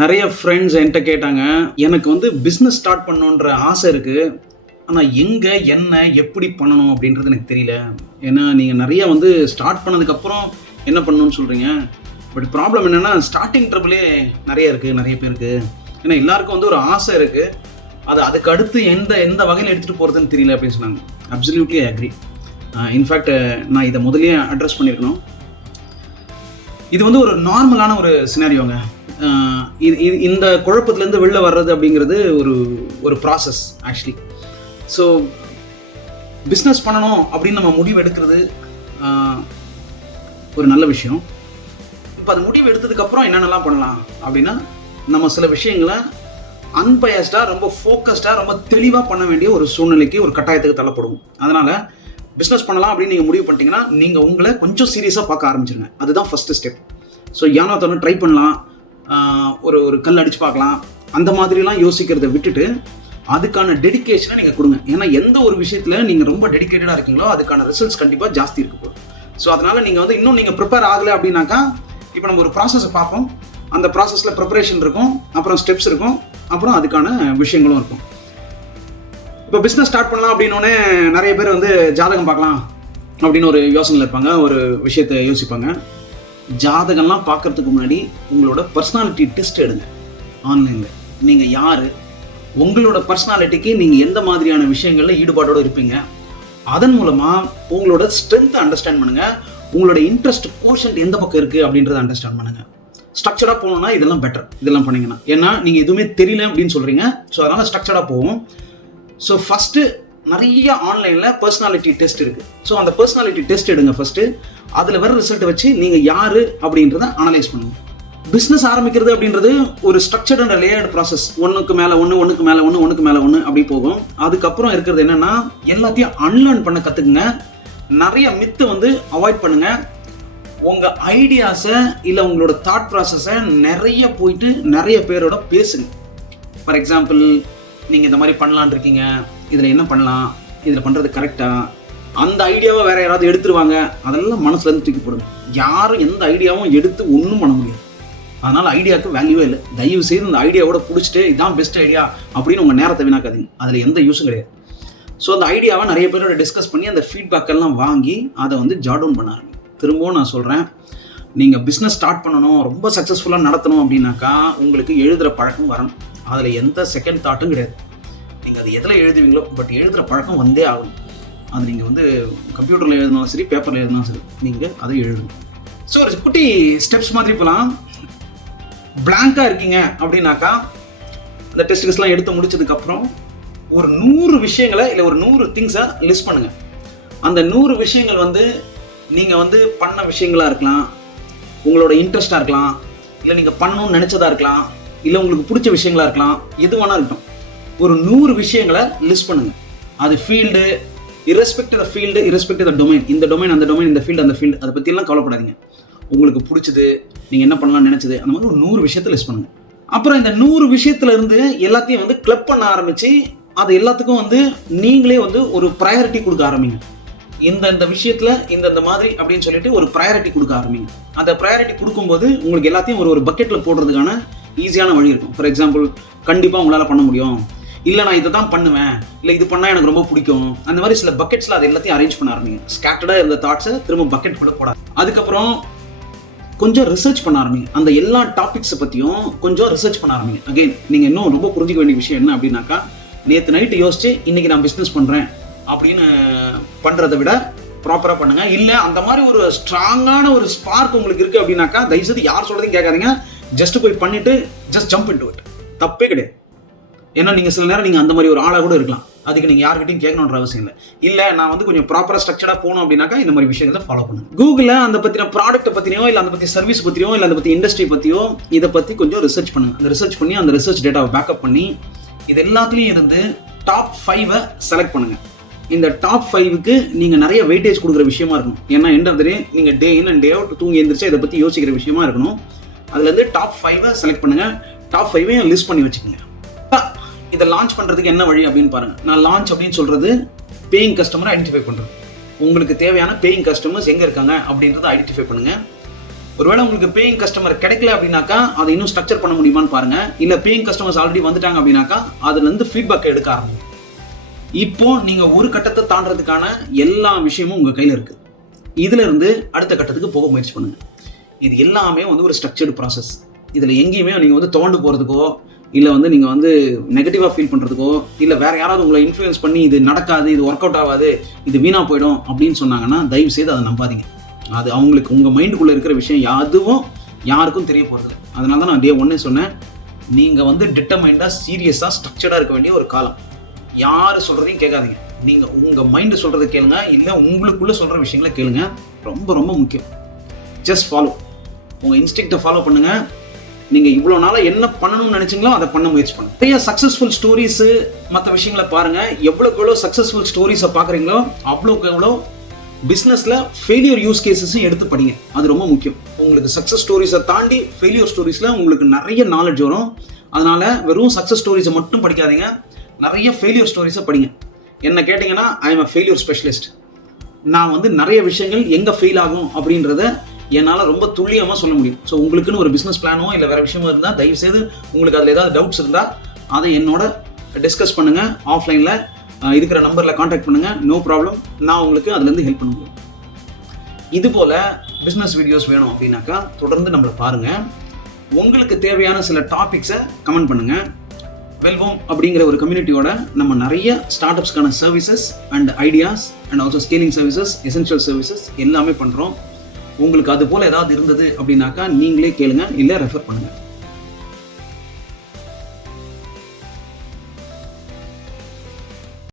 நிறைய ஃப்ரெண்ட்ஸ் என்கிட்ட கேட்டாங்க, எனக்கு வந்து பிஸ்னஸ் ஸ்டார்ட் பண்ணணுன்ற ஆசை இருக்கு. ஆனா எங்க, என்ன, எப்படி பண்ணணும் அப்படின்றது எனக்கு தெரியல. ஏன்னா நீங்க நிறைய வந்து ஸ்டார்ட் பண்ணதுக்கப்புறம் என்ன பண்ணணும்னு சொல்றீங்க. பட் ப்ராப்ளம் என்னன்னா ஸ்டார்டிங் ட்ரபிளே நிறைய இருக்கு, நிறைய பேருக்கு. ஏன்னா எல்லாருக்கும் வந்து ஒரு ஆசை இருக்கு. அதுக்கு அடுத்து எந்த எந்த வகையில் எடுத்துகிட்டு போகிறதுன்னு தெரியல அப்படின்னு சொன்னாங்க. Absolutely agri. இன்ஃபேக்ட் நான் இதை முதல்லயே அட்ரஸ் பண்ணியிருக்கணும். இது வந்து ஒரு நார்மலான ஒரு சினாரியோங்க. இந்த குழப்பத்திலேருந்து வெளில வர்றது அப்படிங்கிறது ஒரு ப்ராசஸ் ஆக்சுவலி. ஸோ பிஸ்னஸ் பண்ணணும் அப்படின்னு நம்ம முடிவு எடுக்கிறது ஒரு நல்ல விஷயம். இப்போ அது முடிவு எடுத்ததுக்கப்புறம் என்னென்னலாம் பண்ணலாம் அப்படின்னா, நம்ம சில விஷயங்களை அன்பயஸ்டாக, ரொம்ப ஃபோக்கஸ்டாக, ரொம்ப தெளிவாக பண்ண வேண்டிய ஒரு சூழ்நிலைக்கு, ஒரு கட்டாயத்துக்கு தள்ளப்படுவோம். அதனால் பிஸ்னஸ் பண்ணலாம் அப்படின்னு நீங்கள் முடிவு பண்ணிட்டீங்கன்னா, நீங்கள் உங்களை கொஞ்சம் சீரியஸாக பார்க்க ஆரம்பிச்சிருங்க. அதுதான் ஃபஸ்ட்டு ஸ்டெப். ஸோ ஏன்னா தோணும் ட்ரை பண்ணலாம், ஒரு கல் அடித்து பார்க்கலாம், அந்த மாதிரிலாம் யோசிக்கிறத விட்டுட்டு அதுக்கான டெடிக்கேஷனை நீங்கள் கொடுங்க. ஏன்னா எந்த ஒரு விஷயத்தில் நீங்கள் ரொம்ப டெடிக்கேட்டடாக இருக்கீங்களோ அதுக்கான ரிசல்ட்ஸ் கண்டிப்பாக ஜாஸ்தி இருக்க போகும். ஸோ அதனால் நீங்கள் வந்து இன்னும் நீங்கள் ப்ரிப்பேர் ஆகலை அப்படின்னாக்கா, இப்போ நம்ம ஒரு ப்ராசஸை பார்ப்போம். அந்த ப்ராசஸில் ப்ரிப்பரேஷன் இருக்கும், அப்புறம் ஸ்டெப்ஸ் இருக்கும், அப்புறம் அதுக்கான விஷயங்களும் இருக்கும். இப்போ பிஸ்னஸ் ஸ்டார்ட் பண்ணலாம் அப்படின்னோடனே நிறைய பேர் வந்து ஜாதகம் பார்க்கலாம் அப்படின்னு ஒரு யோசனையில் இருப்பாங்க, ஒரு விஷயத்தை யோசிப்பாங்க. ஜாதகம்லாம் பார்க்கறதுக்கு முன்னாடி உங்களோட பர்சனாலிட்டி டெஸ்ட் எடுங்க ஆன்லைனில். நீங்கள் யார், உங்களோட பர்சனாலிட்டிக்கு நீங்கள் எந்த மாதிரியான விஷயங்களில் ஈடுபாடோடு இருப்பீங்க, அதன் மூலமாக உங்களோட ஸ்ட்ரென்த்தை அண்டர்ஸ்டாண்ட் பண்ணுங்கள். உங்களோட இன்ட்ரெஸ்ட் கோஷன்ட் எந்த பக்கம் இருக்குது அப்படின்றத அண்டர்ஸ்டாண்ட் பண்ணுங்கள். ஸ்ட்ரக்சராக போகணுன்னா இதெல்லாம் பெட்டர், இதெல்லாம் பண்ணிங்கன்னா. ஏன்னா நீங்கள் எதுவுமே தெரியல அப்படின்னு சொல்கிறீங்க. ஸோ அதனால் ஸ்ட்ரக்சராக போகும். ஸோ ஃபஸ்ட்டு நிறைய ஆன்லைனில் பர்சனாலிட்டி டெஸ்ட் இருக்குது. ஸோ அந்த பர்சனாலிட்டி டெஸ்ட் எடுங்க ஃபஸ்ட்டு. அதில் வர ரிசல்ட்டை வச்சு நீங்கள் யார் அப்படின்றத அனலைஸ் பண்ணுங்கள். பிஸ்னஸ் ஆரம்பிக்கிறது அப்படின்றது ஒரு ஸ்ட்ரக்சர்ட் அண்ட் லேயர்டு ப்ராசஸ். ஒன்றுக்கு மேலே ஒன்று, ஒன்றுக்கு மேலே ஒன்று, ஒன்றுக்கு மேலே ஒன்று அப்படி போகும். அதுக்கப்புறம் இருக்கிறது என்னென்னா, எல்லாத்தையும் அன்லேர்ன் பண்ண கற்றுக்குங்க. நிறைய மித்து வந்து அவாய்ட் பண்ணுங்கள். உங்கள் ஐடியாஸை இல்லை உங்களோட தாட் ப்ராசஸை நிறைய போயிட்டு நிறைய பேரோட பேசுங்க. ஃபார் எக்ஸாம்பிள், நீங்கள் இந்த மாதிரி பண்ணலான் இருக்கீங்க, இதில் என்ன பண்ணலாம், இதில் பண்ணுறது கரெக்டாக, அந்த ஐடியாவை வேறு யாராவது எடுத்துருவாங்க, அதெல்லாம் மனசுலேருந்து தூக்கி போடுங்க. யாரும் எந்த ஐடியாவும் எடுத்து ஒன்றும் பண்ண முடியாது. அதனால் ஐடியாவுக்கு வேல்யூவே இல்லை. தயவு செய்து இந்த ஐடியாவோட பிடிச்சிட்டு இதுதான் பெஸ்ட் ஐடியா அப்படின்னு உங்கள் நேரத்தை வீணாக்காதீங்க. அதில் எந்த யூஸும் கிடையாது. ஸோ அந்த ஐடியாவை நிறைய பேரோட டிஸ்கஸ் பண்ணி அந்த ஃபீட்பேக் எல்லாம் வாங்கி அதை வந்து ஜாட் டவுன் பண்ண ஆரம்பிங்க. திரும்பவும் நான் சொல்கிறேன், நீங்கள் பிஸ்னஸ் ஸ்டார்ட் பண்ணணும், ரொம்ப சக்ஸஸ்ஃபுல்லாக நடத்தணும் அப்படின்னாக்கா உங்களுக்கு எழுதுகிற பழக்கம் வரணும். அதில் எந்த செகண்ட் தாட்டும் கிடையாது. நீங்கள் அது எதில் எழுதுவீங்களோ, பட் எழுதுகிற பழக்கம் வந்தே ஆகணும். அது நீங்கள் வந்து கம்ப்யூட்டரில் எழுதினாலும் சரி, பேப்பரில் எழுதினாலும் சரி, நீங்கள் அதை எழுதணும். ஸோ ஒரு குட்டி ஸ்டெப்ஸ் மாதிரி போகலாம். பிளாங்காக இருக்கீங்க அப்படின்னாக்கா, இந்த டெஸ்ட்டுக்கெல்லாம் எடுத்து முடிச்சதுக்கப்புறம் ஒரு 100 விஷயங்களை இல்லை ஒரு 100 திங்ஸை லிஸ்ட் பண்ணுங்கள். அந்த 100 விஷயங்கள் வந்து நீங்கள் வந்து பண்ண விஷயங்களாக இருக்கலாம், உங்களோட இன்ட்ரெஸ்டாக இருக்கலாம், இல்லை நீங்கள் பண்ணணும்னு நினச்சதாக இருக்கலாம், இல்லை உங்களுக்கு பிடிச்ச விஷயங்களாக இருக்கலாம், எது வேணா இருக்கட்டும். ஒரு 100 விஷயங்களை லிஸ்ட் பண்ணுங்கள். அது field, respect the field, respect the domain, இந்த டொமைன் அந்த டொமைன், இந்த ஃபீல்டு அந்த ஃபீல்டு, அதை பற்றியெல்லாம் கவலைப்படாதீங்க. உங்களுக்கு பிடிச்சது, நீங்கள் என்ன பண்ணலாம்னு நினச்சது, அந்த மாதிரி ஒரு 100 விஷயத்தை லிஸ்ட் பண்ணுங்கள். அப்புறம் இந்த 100 விஷயத்துலேருந்து எல்லாத்தையும் வந்து கிளப் பண்ண ஆரம்பித்து அது எல்லாத்துக்கும் வந்து நீங்களே வந்து ஒரு ப்ரையாரிட்டி கொடுக்க ஆரம்பிங்க. இந்த விஷயத்தில் இந்த மாதிரி அப்படின்னு சொல்லிட்டு ஒரு ப்ரையாரிட்டி கொடுக்க ஆரம்பிங்க. அந்த ப்ரையாரிட்டி கொடுக்கும்போது உங்களுக்கு எல்லாத்தையும் ஒரு பக்கெட்டில் போடுறதுக்கான ஈஸியான வழி இருக்கும். ஃபார் எக்ஸாம்பிள், கண்டிப்பாக உங்களால் பண்ண முடியும், இல்லை நான் இதை தான் பண்ணுவேன், இல்லை இது பண்ணால் எனக்கு ரொம்ப பிடிக்கும், அந்த மாதிரி சில பக்கெட்ஸில் அது எல்லாத்தையும் அரேஞ்ச் பண்ண ஆரம்பிங்க. ஸ்கேட்டர்டாக இருந்த தாட்ஸை திரும்ப பக்கெட்டுக்குள்ளே போடாது. அதுக்கப்புறம் கொஞ்சம் ரிசர்ச் பண்ண ஆரம்பிங்க. அந்த எல்லா டாபிக்ஸை பற்றியும் கொஞ்சம் ரிசர்ச் பண்ண ஆரம்பிங்க. அகெயின் நீங்கள் இன்னும் ரொம்ப புரிஞ்சிக்க வேண்டிய விஷயம் என்ன அப்படின்னாக்கா, நேற்று நைட்டு யோசிச்சு இன்றைக்கி நான் பிஸ்னஸ் பண்ணுறேன் அப்படின்னு பண்ணுறதை விட ப்ராப்பராக பண்ணுங்கள். இல்லை அந்த மாதிரி ஒரு ஸ்ட்ராங்கான ஒரு ஸ்பார்க் உங்களுக்கு இருக்குது அப்படின்னாக்கா, தயவுசெய்து யார் சொல்கிறதையும் கேட்காதீங்க. ஜஸ்ட் போய் பண்ணிவிட்டு ஜஸ்ட் ஜம்ப் இன்டு இட். தப்பே கிடையாது. ஏன்னா நீங்கள் சில நேரம் நீங்கள் அந்த மாதிரி ஒரு ஆளாக கூட இருக்கலாம். அதுக்கு நீங்கள் யார்கிட்டையும் கேட்கணுன்ற அவசியம் இல்லை. இல்லை நான் வந்து கொஞ்சம் ப்ராப்பராக ஸ்ட்ரக்சர்டாக போகணும் அப்படின்னாக்கா இந்த மாதிரி விஷயங்களை ஃபாலோ பண்ணுங்க. கூகுளில் அந்த பற்றின ப்ராடக்ட்டை பற்றியோ, இல்லை அந்த பற்றி சர்வீஸ் பற்றியோ, இல்லை அந்த பற்றி இண்டஸ்ட்ரி பற்றியோ இதை பற்றி கொஞ்சம் ரிசர்ச் பண்ணுங்கள். அந்த ரிசர்ச் பண்ணி அந்த ரிசர்ச் டேட்டாவை பேக்கப் பண்ணி இது எல்லாத்துலேயும் இருந்து டாப் 5 செலக்ட் பண்ணுங்கள். இந்த டாப் 5க்கு நீங்கள் நிறைய வெயிட்டேஜ் கொடுக்குற விஷயமா இருக்கணும். ஏன்னா எண்ட் ஆஃப் த டே நீங்கள் டே இன் அண்ட் டே அவுட் தூங்கி எழுந்திரிச்சு இதை பற்றி யோசிக்கிற விஷயமா இருக்கணும். அதுலேருந்து டாப் 5 செலக்ட் பண்ணுங்கள். டாப் 5 லிஸ்ட் பண்ணி வச்சுக்கோங்க. இதை லான்ச் பண்ணுறதுக்கு என்ன வழி அப்படின்னு பாருங்கள். நான் லான்ச் அப்படின்னு சொல்கிறது பேயிங் கஸ்டமரை ஐடென்டிஃபை பண்ணுறது. உங்களுக்கு தேவையான பேயிங் கஸ்டமர்ஸ் எங்கே இருக்காங்க அப்படின்றத ஐடென்டிஃபை பண்ணுங்கள். ஒருவேளை உங்களுக்கு பேயிங் கஸ்டமர் கிடைக்கல அப்படின்னாக்கா அதை இன்னும் ஸ்ட்ரக்சர் பண்ண முடியுமான்னு பாருங்க. இல்லை பேயிங் கஸ்டமர்ஸ் ஆல்ரெடி வந்துட்டாங்க அப்படின்னாக்கா அதுலேருந்து ஃபீட்பேக் எடுக்க ஆரம்பிக்கும். இப்போ நீங்கள் ஒரு கட்டத்தை தாண்டறதுக்கான எல்லா விஷயமும் உங்கள் கையில் இருக்குது. இதிலிருந்து அடுத்த கட்டத்துக்கு போக முயற்சி பண்ணுங்க. இது எல்லாமே ஒரு ஸ்ட்ரக்சர்டு ப்ராசஸ். இதில் எங்கேயுமே நீங்கள் துவண்டு போகிறதுக்கோ இல்லை நீங்கள் நெகட்டிவாக ஃபீல் பண்ணுறதுக்கோ இல்லை வேறு யாராவது உங்களை இன்ஃப்ளூயன்ஸ் பண்ணி இது நடக்காது, இது ஒர்க் அவுட் ஆகாது, இது வீணாக போயிடும் அப்படின்னு சொன்னாங்கன்னா தயவு செய்து அதை நம்பாதீங்க. அது அவங்களுக்கு உங்கள் மைண்டுக்குள்ளே இருக்கிற விஷயம் அதுவும் யாருக்கும் தெரிய போகிறது. அதனால தான் நான் டே ஒன்னே சொன்னேன், நீங்கள் டிட்டர்மைண்டாக சீரியஸாக ஸ்ட்ரக்சர்டாக இருக்க வேண்டிய ஒரு காலம். யார் சொல்கிறதையும் கேட்காதீங்க. நீங்கள் உங்கள் மைண்டு சொல்கிறத கேளுங்க, இல்லை உங்களுக்குள்ளே சொல்கிற விஷயங்களை கேளுங்க. ரொம்ப ரொம்ப முக்கியம். ஜஸ்ட் ஃபாலோ, உங்கள் இன்ஸ்டிக்டை ஃபாலோ பண்ணுங்கள். நீங்கள் இவ்வளோ நாளாக என்ன பண்ணணும்னு நினச்சிங்களோ அதை பண்ண முயற்சி பண்ணுங்கள். நிறைய சக்ஸஸ்ஃபுல் ஸ்டோரிஸு மற்ற விஷயங்களை பாருங்கள். எவ்வளோக்கு எவ்வளோ சக்ஸஸ்ஃபுல் ஸ்டோரிஸை பார்க்குறீங்களோ அவ்வளோக்கு எவ்வளோ பிஸ்னஸில் ஃபெயிலியர் யூஸ் கேசஸும் எடுத்து படிங்க. அது ரொம்ப முக்கியம். உங்களுக்கு சக்ஸஸ் ஸ்டோரிஸை தாண்டி ஃபெயிலியர் ஸ்டோரிஸில் உங்களுக்கு நிறைய நாலேஜ் வரும். அதனால் வெறும் சக்ஸஸ் ஸ்டோரிஸை மட்டும் படிக்காதீங்க, நிறைய ஃபெயிலியர் ஸ்டோரிஸை படிங்க. என்ன கேட்டிங்கன்னா I am a failure specialist. நான் நிறைய விஷயங்கள் எங்கே ஃபெயில் ஆகும் அப்படின்றத என்னால் ரொம்ப துல்லியமாக சொல்ல முடியும். ஸோ உங்களுக்குன்னு ஒரு பிஸ்னஸ் பிளானோ இல்லை வேறு விஷயமோ இருந்தால் தயவுசெய்து உங்களுக்கு அதில் ஏதாவது டவுட்ஸ் இருந்தால் அதை என்னோட டிஸ்கஸ் பண்ணுங்கள். ஆஃப்லைனில் இருக்கிற நம்பரில் காண்டாக்ட் பண்ணுங்கள். நோ ப்ராப்ளம், நான் உங்களுக்கு அதுலேருந்து ஹெல்ப் பண்ண முடியும். இதுபோல் பிஸ்னஸ் வீடியோஸ் வேணும் அப்படின்னாக்கா தொடர்ந்து நம்மளை பாருங்கள். உங்களுக்கு தேவையான சில டாபிக்ஸை கமெண்ட் பண்ணுங்கள். வெல்வோம் அப்படிங்கிற ஒரு கம்யூனிட்டியோட நம்ம நிறைய ஸ்டார்ட் அப்ஸ்க்கான services and ideas and also scaling services, essential services எல்லாமே பண்ணுறோம். உங்களுக்கு அது போல் ஏதாவது இருந்தது அப்படின்னாக்கா நீங்களே கேளுங்க, இல்லை ரெஃபர் பண்ணுங்கள்.